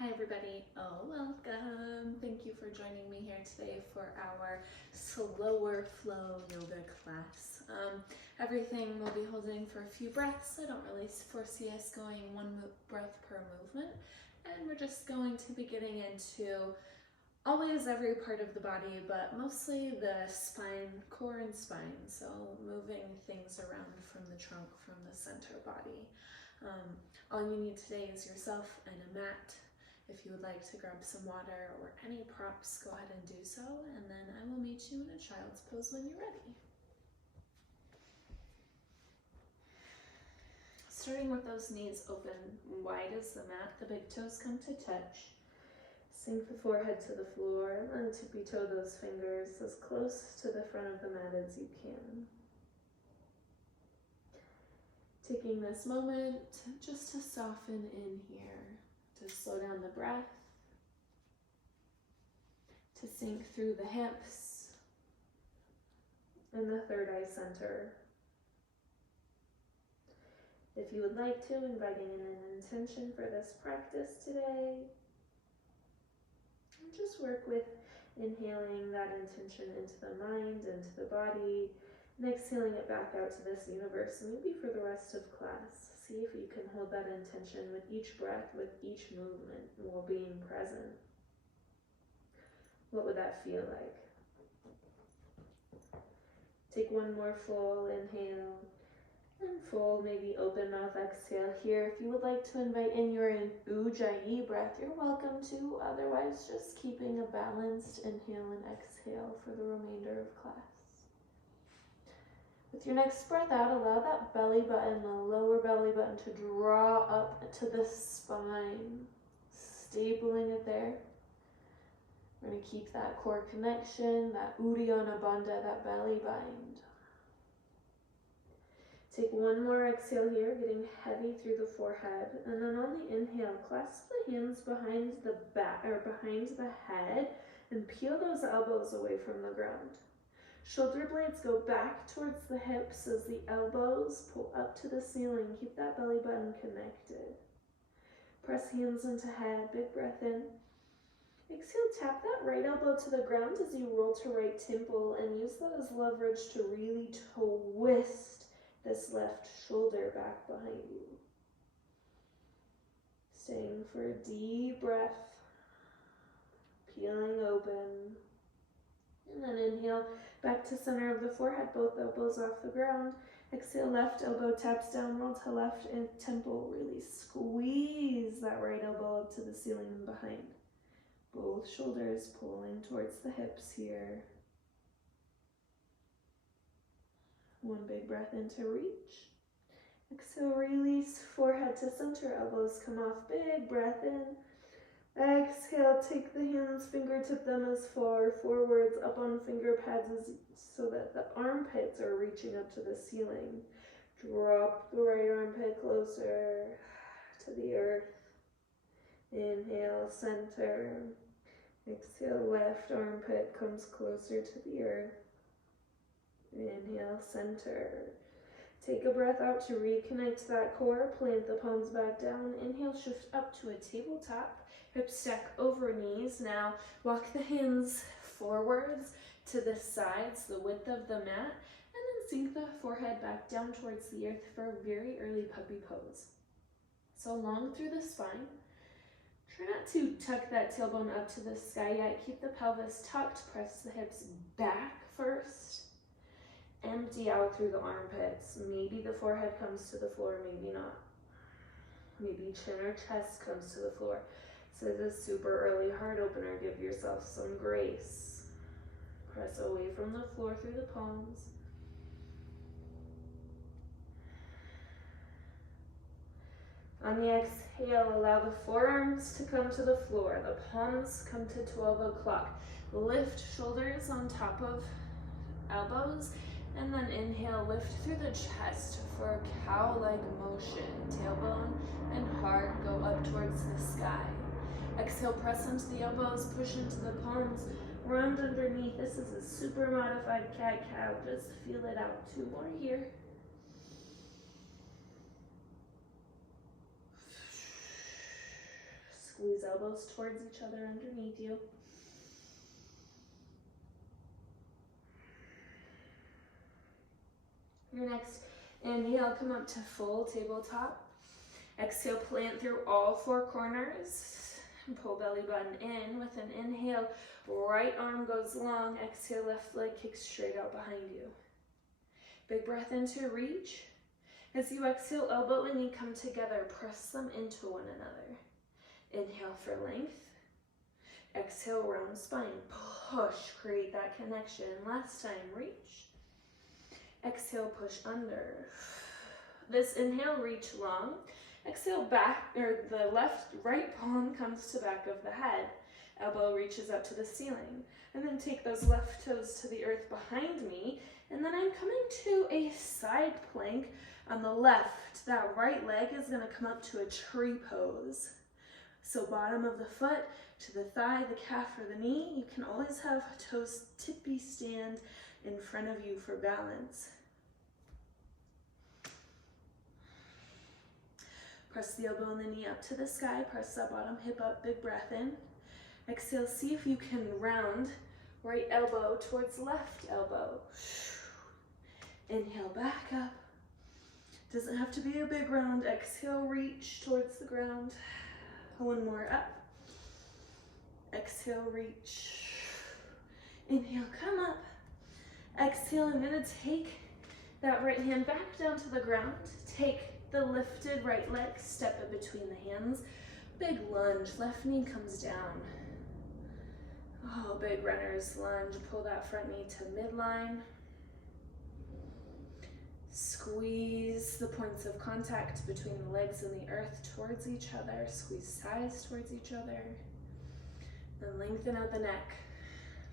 Hi everybody, welcome. Thank you for joining me here today for our SlowER flow yoga class. Everything we'll be holding for a few breaths. I don't really foresee us going one breath per movement, and we're just going to be getting into always every part of the body, but mostly the spine, core and spine, so moving things around from the trunk, from the center body. All you need today is yourself and a mat. If you would like to grab some water or any props, go ahead and do so, and then I will meet you in a child's pose when you're ready. Starting with those knees open wide as the mat, the big toes come to touch. Sink the forehead to the floor and then tippy toe those fingers as close to the front of the mat as you can. Taking this moment just to soften in here, to slow down the breath, to sink through the hips and the third eye center. If you would like to, inviting in an intention for this practice today, and just work with inhaling that intention into the mind, into the body, and exhaling it back out to this universe, and maybe for the rest of class. See if you can hold that intention with each breath, with each movement, while being present. What would that feel like? Take one more full inhale, and full, maybe open mouth exhale here. If you would like to invite in your Ujjayi breath, you're welcome to. Otherwise, just keeping a balanced inhale and exhale for the remainder of class. With your next breath out, allow that belly button, the lower belly button, to draw up to the spine, stapling it there. We're going to keep that core connection, that Uddiyana Bandha, that belly bind. Take one more exhale here, getting heavy through the forehead, and then on the inhale, clasp the hands behind the back or behind the head, and peel those elbows away from the ground. Shoulder blades go back towards the hips as the elbows pull up to the ceiling. Keep that belly button connected. Press hands into head, big breath in. Exhale, tap that right elbow to the ground as you roll to right temple, and use that as leverage to really twist this left shoulder back behind you. Staying for a deep breath, peeling open. And then inhale, back to center of the forehead, both elbows off the ground. Exhale, left elbow taps down, roll to left and temple. Really squeeze that right elbow up to the ceiling and behind. Both shoulders pulling towards the hips here. One big breath in to reach. Exhale, release, forehead to center, elbows come off, big breath in. Exhale, take the hands, fingertip them as far forwards, up on finger pads so that the armpits are reaching up to the ceiling. Drop the right armpit closer to the earth. Inhale, center. Exhale, left armpit comes closer to the earth. Inhale, center. Take a breath out to reconnect that core. Plant the palms back down. Inhale, shift up to a tabletop. Hips stack over knees. Now walk the hands forwards to the sides, the width of the mat, and then sink the forehead back down towards the earth for a very early puppy pose. So long through the spine. Try not to tuck that tailbone up to the sky yet. Keep the pelvis tucked. Press the hips back first. Empty out through the armpits. Maybe the forehead comes to the floor, maybe not. Maybe chin or chest comes to the floor. So this is a super early heart opener. Give yourself some grace. Press away from the floor through the palms. On the exhale, allow the forearms to come to the floor. The palms come to 12 o'clock. Lift shoulders on top of elbows. And then inhale, lift through the chest for a cow-like motion. Tailbone and heart go up towards the sky. Exhale, press into the elbows, push into the palms, round underneath. This is a super modified cat-cow. Just feel it out. 2 more here. Squeeze elbows towards each other underneath you. Your next inhale, come up to full tabletop. Exhale, plant through all four corners. And pull belly button in. With an inhale, right arm goes long. Exhale, left leg kicks straight out behind you. Big breath into reach. As you exhale, elbow and knee come together. Press them into one another. Inhale for length. Exhale, round spine. Push, create that connection. Last time, reach. Exhale, push under. This inhale, reach long. Exhale, back, or the right palm comes to back of the head. Elbow reaches up to the ceiling. And then take those left toes to the earth behind me. And then I'm coming to a side plank on the left. That right leg is going to come up to a tree pose. So bottom of the foot to the thigh, the calf, or the knee. You can always have toes tippy stand in front of you for balance. Press the elbow and the knee up to the sky. Press that bottom hip up, big breath in. Exhale, see if you can round right elbow towards left elbow. Inhale, back up. Doesn't have to be a big round. Exhale, reach towards the ground. One more up. Exhale, reach. Inhale, come up. Exhale, I'm gonna take that right hand back down to the ground. Take the lifted right leg, step it between the hands. Big lunge, left knee comes down. Oh, big runner's lunge. Pull that front knee to midline. Squeeze the points of contact between the legs and the earth towards each other. Squeeze thighs towards each other. Then lengthen out the neck.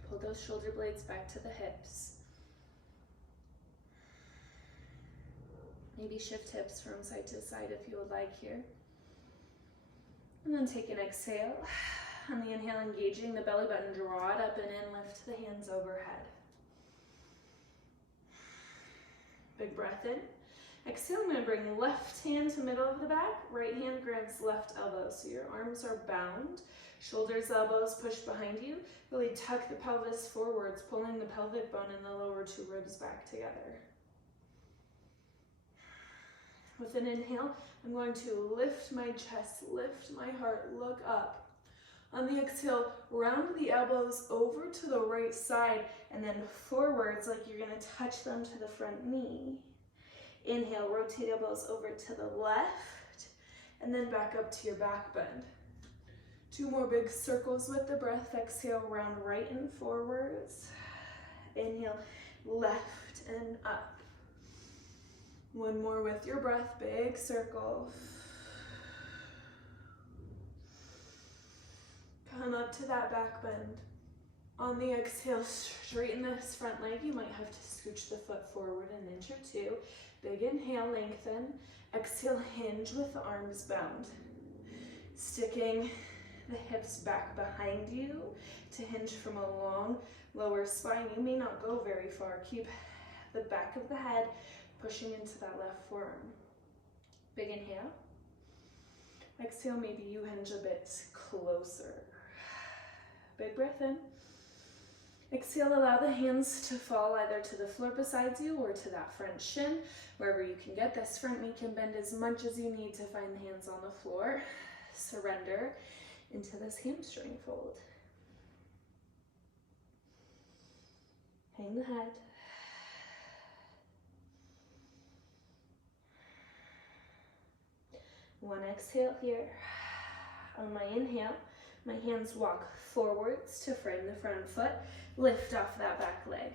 Pull those shoulder blades back to the hips. Maybe shift hips from side to side if you would like here. And then take an exhale. On the inhale, engaging the belly button, draw it up and in, lift the hands overhead. Big breath in. Exhale, I'm going to bring left hand to middle of the back, right hand grabs left elbow. So your arms are bound, shoulders, elbows push behind you. Really tuck the pelvis forwards, pulling the pelvic bone and the lower two ribs back together. With an inhale, I'm going to lift my chest, lift my heart, look up. On the exhale, round the elbows over to the right side and then forwards like you're going to touch them to the front knee. Inhale, rotate elbows over to the left and then back up to your back bend. Two more big circles with the breath. Exhale, round right and forwards. Inhale, left and up. One more with your breath, big circle. Come up to that back bend. On the exhale, straighten this front leg. You might have to scooch the foot forward an inch or two. Big inhale, lengthen. Exhale, hinge with the arms bound. Sticking the hips back behind you to hinge from a long lower spine. You may not go very far. Keep the back of the head pushing into that left forearm. Big inhale. Exhale, maybe you hinge a bit closer. Big breath in. Exhale, allow the hands to fall either to the floor beside you or to that front shin. Wherever you can get, this front knee can bend as much as you need to find the hands on the floor. Surrender into this hamstring fold. Hang the head. One exhale here. On my inhale, my hands walk forwards to frame the front foot. Lift off that back leg.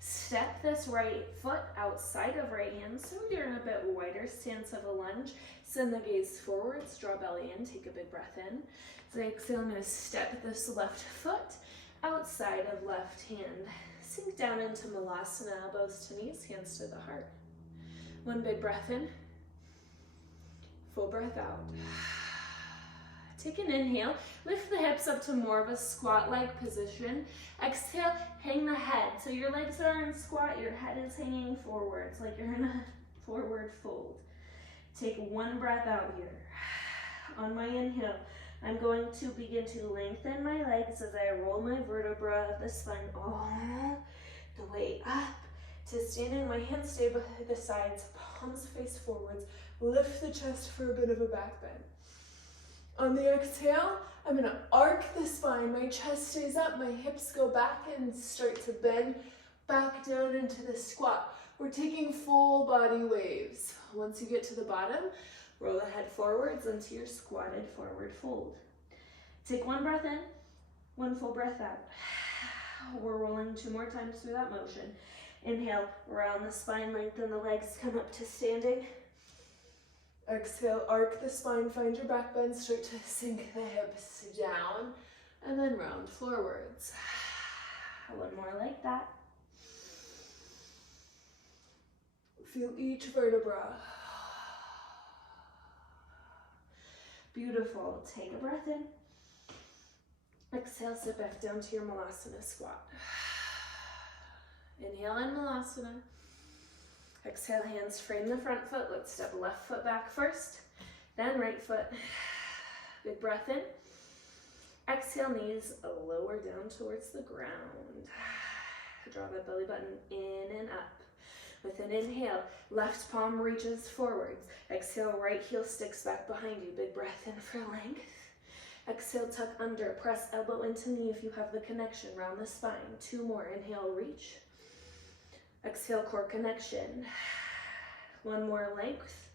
Step this right foot outside of right hand, so you're in a bit wider stance of a lunge. Send the gaze forwards, draw belly in, take a big breath in. So exhale, I'm going to step this left foot outside of left hand. Sink down into Malasana, elbows to knees, hands to the heart. One big breath in. Full breath out. Take an inhale, lift the hips up to more of a squat-like position. Exhale, hang the head. So your legs are in squat, your head is hanging forwards, like you're in a forward fold. Take one breath out here. On my inhale, I'm going to begin to lengthen my legs as I roll my vertebra of the spine all the way up to standing. My hands stay by the sides, palms face forwards. Lift the chest for a bit of a back bend. On the exhale, I'm going to arc the spine. My chest stays up, my hips go back and start to bend back down into the squat. We're taking full body waves. Once you get to the bottom, roll the head forwards into your squatted forward fold. Take one breath in, one full breath out. We're rolling 2 more times through that motion. Inhale, round the spine, lengthen the legs, come up to standing. Exhale, arc the spine, find your back bend, start to sink the hips down, and then round forwards. One more like that. Feel each vertebra. Beautiful. Take a breath in. Exhale, sit back down to your Malasana squat. Inhale in Malasana. Exhale, hands frame the front foot. Let's step left foot back first, then right foot. Big breath in. Exhale, knees lower down towards the ground. Draw that belly button in and up. With an inhale, left palm reaches forwards. Exhale, right heel sticks back behind you. Big breath in for length. Exhale, tuck under. Press elbow into knee if you have the connection. Round the spine. 2 more. Inhale, reach. Exhale, core connection. 1 more length.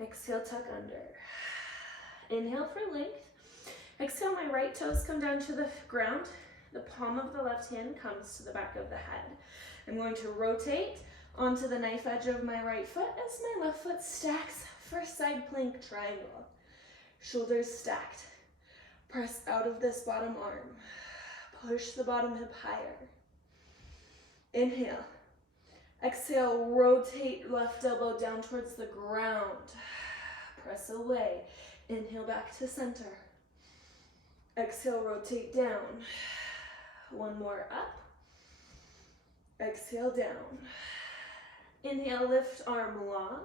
Exhale, tuck under. Inhale for length. Exhale, my right toes come down to the ground. The palm of the left hand comes to the back of the head. I'm going to rotate onto the knife edge of my right foot as my left foot stacks for side plank triangle. Shoulders stacked. Press out of this bottom arm. Push the bottom hip higher. Inhale. Exhale, rotate left elbow down towards the ground. Press away. Inhale back to center. Exhale, rotate down. 1 more up. Exhale, down. Inhale, lift arm long.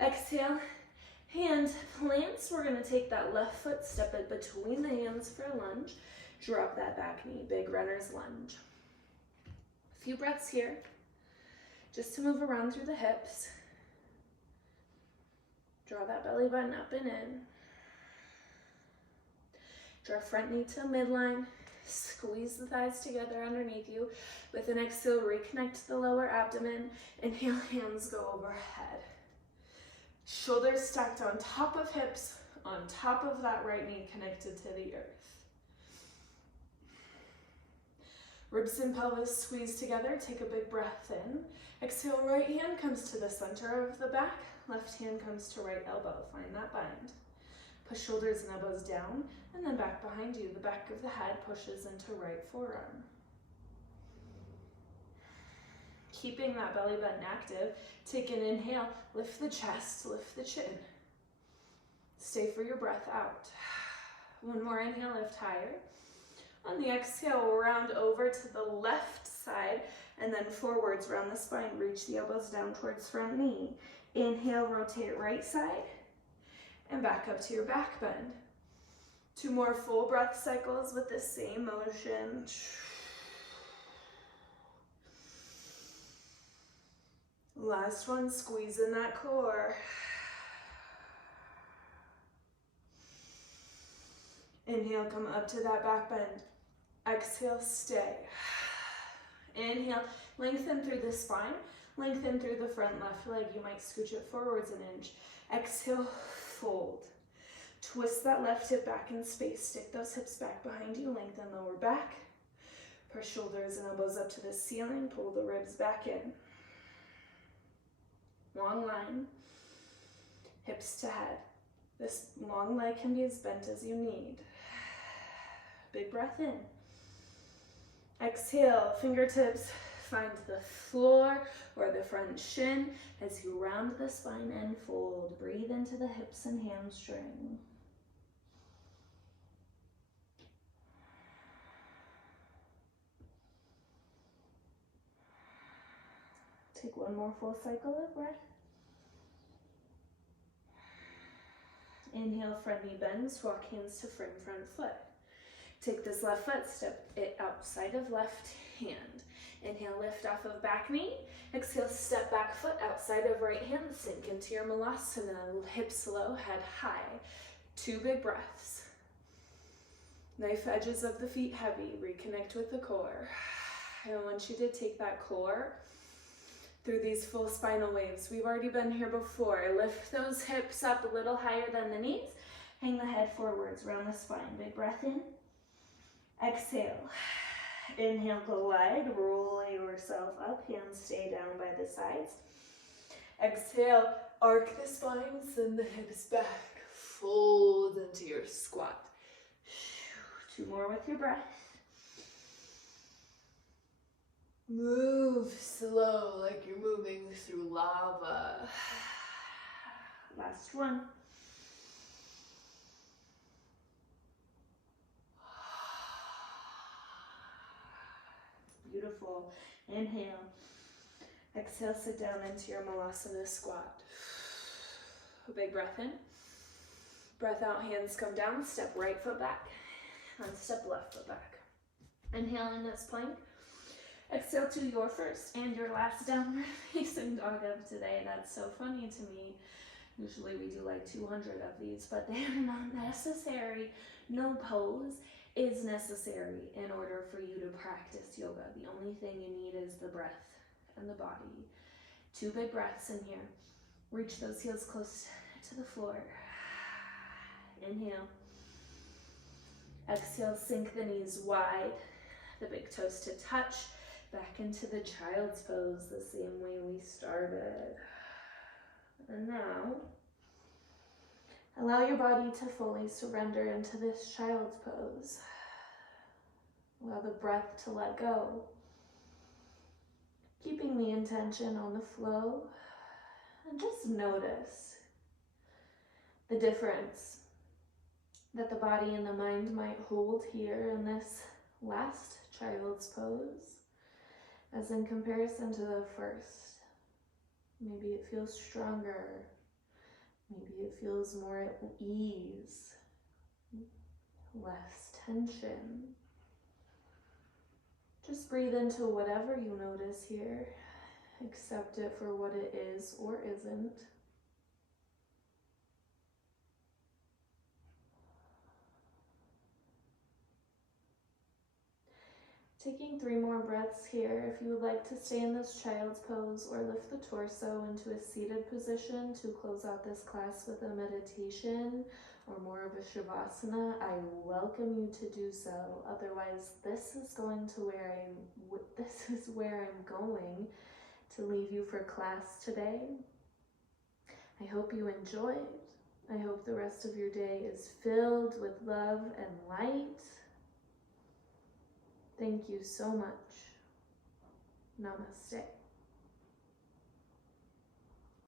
Exhale, hand plants. We're going to take that left foot, step it between the hands for a lunge. Drop that back knee, big runner's lunge. A few breaths here, just to move around through the hips. Draw that belly button up and in. Draw front knee to midline. Squeeze the thighs together underneath you. With an exhale, reconnect the lower abdomen. Inhale, hands go overhead. Shoulders stacked on top of hips, on top of that right knee connected to the earth. Ribs and pelvis squeeze together. Take a big breath in. Exhale, right hand comes to the center of the back. Left hand comes to right elbow. Find that bind. Push shoulders and elbows down, and then back behind you. The back of the head pushes into right forearm. Keeping that belly button active, take an inhale, lift the chest, lift the chin. Stay for your breath out. 1 more inhale, lift higher. On the exhale, round over to the left side, and then forwards, round the spine. Reach the elbows down towards front knee. Inhale, rotate right side. And back up to your back bend. 2 more full breath cycles with the same motion. Last one, squeeze in that core. Inhale, come up to that back bend. Exhale, stay. Inhale, lengthen through the spine. Lengthen through the front left leg. You might scooch it forwards an inch. Exhale, fold. Twist that left hip back in space. Stick those hips back behind you. Lengthen lower back. Press shoulders and elbows up to the ceiling. Pull the ribs back in. Long line. Hips to head. This long leg can be as bent as you need. Big breath in. Exhale, fingertips find the floor or the front shin as you round the spine and fold. Breathe into the hips and hamstring. Take 1 more full cycle of breath. Inhale, front knee bends, walk hands to frame front foot. Take this left foot, step it outside of left hand. Inhale, lift off of back knee. Exhale, step back foot outside of right hand. Sink into your malasana, hips low, head high. 2 big breaths. Knife edges of the feet heavy. Reconnect with the core. I want you to take that core through these full spinal waves. We've already been here before. Lift those hips up a little higher than the knees. Hang the head forwards, round the spine. Big breath in. Exhale. Inhale, go wide. Roll yourself up. Hands stay down by the sides. Exhale, arc the spine, send the hips back. Fold into your squat. 2 more with your breath. Move slow like you're moving through lava. Last one. Beautiful. Inhale. Exhale, sit down into your malasana squat. A big breath in. Breath out, hands come down, step right foot back, and step left foot back. Inhale in this plank. Exhale to your first and your last downward facing dog of today. That's so funny to me. Usually we do like 200 of these, but they are not necessary. No pose is necessary in order for you to practice yoga. The only thing you need is the breath and the body. 2 big breaths in here. Reach those heels close to the floor. Inhale. Exhale, sink the knees wide. The big toes to touch. Back into the child's pose, the same way we started. And now, allow your body to fully surrender into this child's pose. Allow the breath to let go. Keeping the intention on the flow. And just notice the difference that the body and the mind might hold here in this last child's pose as in comparison to the first. Maybe it feels stronger. Maybe it feels more at ease, less tension. Just breathe into whatever you notice here. Accept it for what it is or isn't. Taking 3 more breaths here. If you would like to stay in this child's pose or lift the torso into a seated position to close out this class with a meditation or more of a shavasana, I welcome you to do so. Otherwise, this is where I'm going to leave you for class today. I hope you enjoyed. I hope the rest of your day is filled with love and light. Thank you so much. Namaste.